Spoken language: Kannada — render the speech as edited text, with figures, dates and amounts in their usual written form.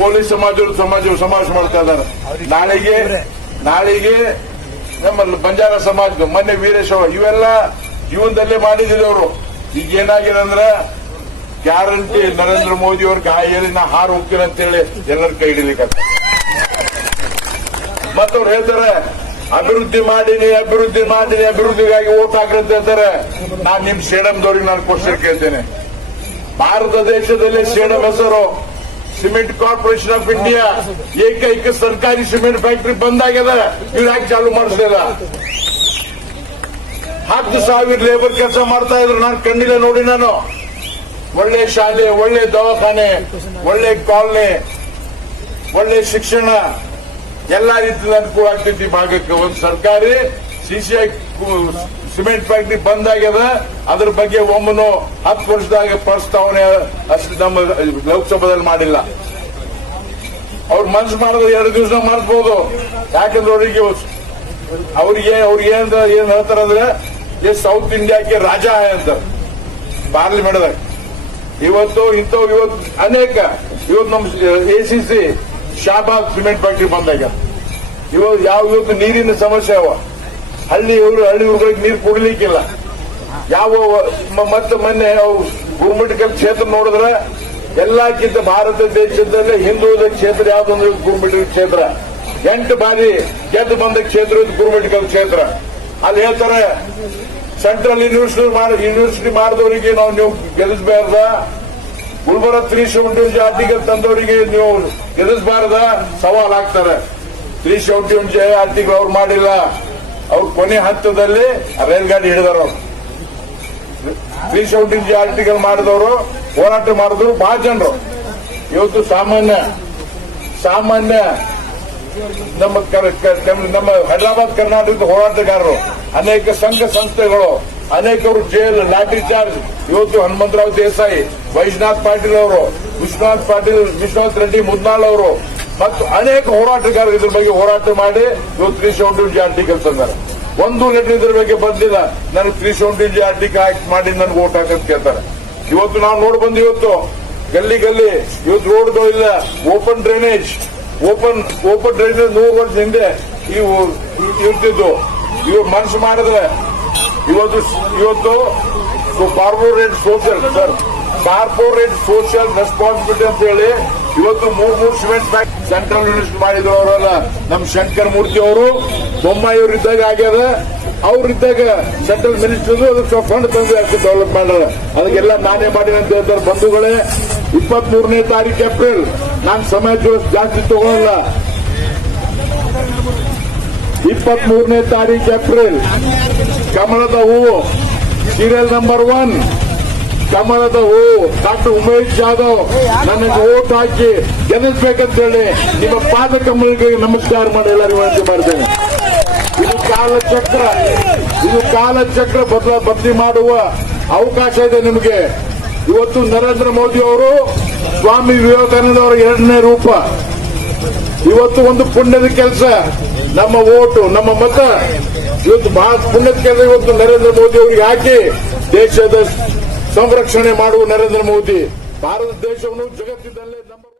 ಕೋಲಿ ಸಮಾವೇಶ ಮಾಡ್ತಾ ಇದ್ದಾರೆ. ನಾಳೆಗೆ ನಮ್ಮ ಬಂಜಾರ ಸಮಾಜ ಮೊನ್ನೆ ವೀರೇಶ್ವರ ಇವೆಲ್ಲ ಜೀವನದಲ್ಲೇ ಮಾಡಿದ್ರು ಅವರು. ಈಗ ಏನಾಗಿದೆ ಅಂದ್ರೆ ಗ್ಯಾರಂಟಿ ನರೇಂದ್ರ ಮೋದಿ ಅವ್ರ ಗಾಯಲ್ಲಿ ನಾ ಹಾರು ಹೋಗ್ತೀನಿ ಅಂತೇಳಿ ಎಲ್ಲರ ಕೈ ಹಿಡಿಲಿಕ್ಕೆ ಮತ್ತವ್ರು ಹೇಳ್ತಾರೆ ಅಭಿವೃದ್ಧಿ ಅಭಿವೃದ್ಧಿಗಾಗಿ ಓಟ್ ಹಾಕ್ರಿ ಅಂತ ಹೇಳ್ತಾರೆ. ನಾನ್ ನಿಮ್ ಸೇಡಂದವ್ರಿಗೆ ನಾನು ಕ್ವಶನ್ ಕೇಳ್ತೇನೆ. ಭಾರತ ದೇಶದಲ್ಲಿ ಸೇಡಂ ಹೆಸರು ಸಿಮೆಂಟ್ ಕಾರ್ಪೊರೇಷನ್ ಆಫ್ ಇಂಡಿಯಾ ಏಕೈಕ ಸರ್ಕಾರಿ ಸಿಮೆಂಟ್ ಫ್ಯಾಕ್ಟರಿ ಬಂದಾಗ್ಯದ. ಇವ್ರು ಯಾಕೆ ಚಾಲು ಮಾಡಿಸ್ಲಿಲ್ಲ? 10,000 ಲೇಬರ್ ಕೆಲಸ ಮಾಡ್ತಾ ಇದ್ರು. ನಾನು ಕಣ್ಣಿಲ್ಲ ನೋಡಿ. ನಾನು ಒಳ್ಳೆ ಶಾಲೆ, ಒಳ್ಳೆ ದವಾಖಾನೆ, ಒಳ್ಳೆ ಕಾಲನಿ, ಒಳ್ಳೆ ಶಿಕ್ಷಣ ಎಲ್ಲಾ ರೀತಿಯ ಅನುಕೂಲ ಆಗ್ತೈತಿ ಭಾಗಕ್ಕೆ. ಒಂದು ಸರ್ಕಾರಿ ಸಿಸಿಐ ಸಿಮೆಂಟ್ ಫ್ಯಾಕ್ಟರಿ ಬಂದಾಗ್ಯದ. ಅದ್ರ ಬಗ್ಗೆ ಒಮ್ಮನು 10 ವರ್ಷದಾಗ ಪ್ರಸ್ತಾವನೆ ಅಷ್ಟು ನಮ್ಮ ಲೋಕಸಭೆಯಲ್ಲಿ ಮಾಡಿಲ್ಲ. ಅವ್ರು ಮನ್ಸು ಮಾಡಿದ್ರೆ 2 ದಿವಸ ಮಾಡಿಸಬಹುದು. ಯಾಕಂದ್ರೆ ಅವ್ರಿಗೆ ಏನ್ ಹೇಳ್ತಾರಂದ್ರೆ ಸೌತ್ ಇಂಡಿಯಾಕ್ಕೆ ರಾಜ ಅಂತ ಪಾರ್ಲಿಮೆಂಟ್ದಾಗ. ಇವತ್ತು ಅನೇಕ ನಮ್ಮ ಎಸಿಸಿ ಶಾಬಾದ್ ಸಿಮೆಂಟ್ ಫ್ಯಾಕ್ಟರಿ ಬಂದಾಗ ಇವತ್ತು ನೀರಿನ ಸಮಸ್ಯೆ ಅವ. ಹಳ್ಳಿಗಳಿಗೆ ನೀರು ಕುಡಿಲಿಕ್ಕಿಲ್ಲ. ಮತ್ತೆ ಮೊನ್ನೆ ಗುರುಮಿಠಕಲ್ ಕ್ಷೇತ್ರ ನೋಡಿದ್ರೆ ಎಲ್ಲಕ್ಕಿಂತ ಭಾರತ ದೇಶದಲ್ಲಿ ಹಿಂದುಳಿದ ಕ್ಷೇತ್ರ ಯಾವ್ದೊಂದು ಗುರುಮಿಠಕಲ್ ಕ್ಷೇತ್ರ. 8 ಬಾರಿ ಗೆದ್ದು ಬಂದ ಕ್ಷೇತ್ರ ಇದು ಗುರುಮಿಠಕಲ್ ಕ್ಷೇತ್ರ. ಅಲ್ಲಿ ಹೇಳ್ತಾರೆ ಸೆಂಟ್ರಲ್ ಯೂನಿವರ್ಸಿಟಿ ಮಾಡಿದವರಿಗೆ ನೀವು ಗೆಲ್ಲಿಸಬಾರ್ದ, ಗುಲ್ಬರ್ಗ 371 ಆರ್ಟಿಕಲ್ ತಂದವರಿಗೆ ನೀವು ಗೆಲ್ಲಿಸಬಾರ್ದ ಸವಾಲ್ ಹಾಕ್ತಾರೆ. 371 ಆರ್ಟಿಕಲ್ ಅವ್ರು ಮಾಡಿಲ್ಲ. ಅವ್ರು ಕೊನೆ ಹಂತದಲ್ಲಿ ರೈಲ್ ಗಾಡಿ ಹಿಡಿದವರು. 371 ಆರ್ಟಿಕಲ್ ಮಾಡಿದವರು ಹೋರಾಟ ಮಾಡಿದ್ರು ಬಹಳ ಜನರು. ಇವತ್ತು ಸಾಮಾನ್ಯ ನಮ್ಮ ಹೈದರಾಬಾದ್ ಕರ್ನಾಟಕದ ಹೋರಾಟಗಾರರು, ಅನೇಕ ಸಂಘ ಸಂಸ್ಥೆಗಳು, ಅನೇಕರು ಜೈಲು, ಲಾಠಿ ಚಾರ್ಜ್. ಇವತ್ತು ಹನುಮಂತರಾವ್ ದೇಸಾಯಿ, ವೈಶ್ವನಾಥ್ ಪಾಟೀಲ್ ಅವರು, ವಿಶ್ವನಾಥ್ ರೆಡ್ಡಿ ಮುದ್ನಾಳ್ ಅವರು ಮತ್ತು ಅನೇಕ ಹೋರಾಟಗಾರರು ಇದ್ರ ಬಗ್ಗೆ ಹೋರಾಟ ಮಾಡಿ ಇವತ್ತು 371 ಆರ್ಟಿಕಲ್ ತಂದಾರೆ. ಒಂದು ಲೆಟರ್ ಇದ್ರ ಬಗ್ಗೆ ಬಂದಿಲ್ಲ. ನನಗೆ 371 ಆರ್ಟಿಕಲ್ ಆಕ್ಟ್ ಮಾಡಿ ನನ್ಗೆ ವೋಟ್ ಹಾಕಂತ ಕೇಳ್ತಾರೆ. ಇವತ್ತು ನಾವು ನೋಡಿ ಬಂದು ಇವತ್ತು ಗಲ್ಲಿ ಇವತ್ತು ರೋಡ್ಗಳು ಇಲ್ಲ. ಓಪನ್ ಡ್ರೈನೇಜ್ 100 ವರ್ಷ ಹಿಂದೆ ಇರ್ತಿದ್ದು. ಇವ್ರು ಮನಸ್ಸು ಮಾಡಿದ್ರೆ ಇವತ್ತು ಕಾರ್ಪೊರೇಟ್ ಸೋಷಿಯಲ್ ರೆಸ್ಪಾನ್ಸಿಬಿಲಿಟಿ ಅಂತ ಹೇಳಿ ಇವತ್ತು 3 ಸಿಮೆಂಟ್ ಫ್ಯಾಕ್ಟರಿ ಸೆಂಟ್ರಲ್ ಯೂನಿವರ್ಸಿಟಿ ಮಾಡಿದ್ರು. ಅವರೆಲ್ಲ ನಮ್ಮ ಶಂಕರ್ ಮೂರ್ತಿ ಅವರು ಬೊಮ್ಮಾಯಿಯವರು ಇದ್ದಾಗ ಆಗ್ಯದ. ಅವ್ರಿದ್ದಾಗ ಸೆಂಟ್ರಲ್ ಮಿನಿಸ್ಟರ್ ಅದಕ್ಕೆ ಫಂಡ್ ತಂದು ಡೆವಲಪ್ ಮಾಡ್ಯಾರ. ಅದಕ್ಕೆಲ್ಲ ನಾನೇ ಮಾಡಿನ ಅಂತ ಹೇಳ್ತಾರೆ. ಬಂಧುಗಳೇ, 23ನೇ ತಾರೀಕು ಏಪ್ರಿಲ್, ನಾನು ಸಮಯ ಜಾಸ್ತಿ ತಗೊಳ್ಳಲ್ಲ. 23ನೇ ತಾರೀಕು ಏಪ್ರಿಲ್ ಕಮಲದ ಹೂವು ಸೀರಿಯಲ್ ನಂಬರ್ 1 ಕಮಲದ ಹೂವು ಡಾಕ್ಟರ್ ಉಮೇಶ್ ಜಾಧವ್ ನನಗೆ ಓಟ್ ಹಾಕಿ ಗೆಲ್ಲಿಸಬೇಕಂತ ಹೇಳಿ ನಿಮ್ಮ ಪಾದ ಕಮಲಗಳಿಗೆ ನಮಸ್ಕಾರ ಮಾಡಿ ಎಲ್ಲರಿಗೂ ವಿನಂತಿ ಮಾಡ್ತೇನೆ. ಇದು ಕಾಲಚಕ್ರ ಬದಲಿ ಮಾಡುವ ಅವಕಾಶ ಇದೆ ನಿಮಗೆ. ಇವತ್ತು ನರೇಂದ್ರ ಮೋದಿ ಅವರು ಸ್ವಾಮಿ ವಿವೇಕಾನಂದ ಅವರ 2ನೇ ರೂಪ. ಇವತ್ತು ಒಂದು ಪುಣ್ಯದ ಕೆಲಸ, ನಮ್ಮ ಓಟು, ನಮ್ಮ ಮತ ಇವತ್ತು ಬಹಳ ಪುಣ್ಯದ ಕೆಲಸ. ಇವತ್ತು ನರೇಂದ್ರ ಮೋದಿ ಅವರಿಗೆ ಹಾಕಿ ದೇಶದ ಸಂರಕ್ಷಣೆ ಮಾಡುವ ನರೇಂದ್ರ ಮೋದಿ ಭಾರತ ದೇಶವನ್ನು ಜಗತ್ತಿನಲ್ಲೇ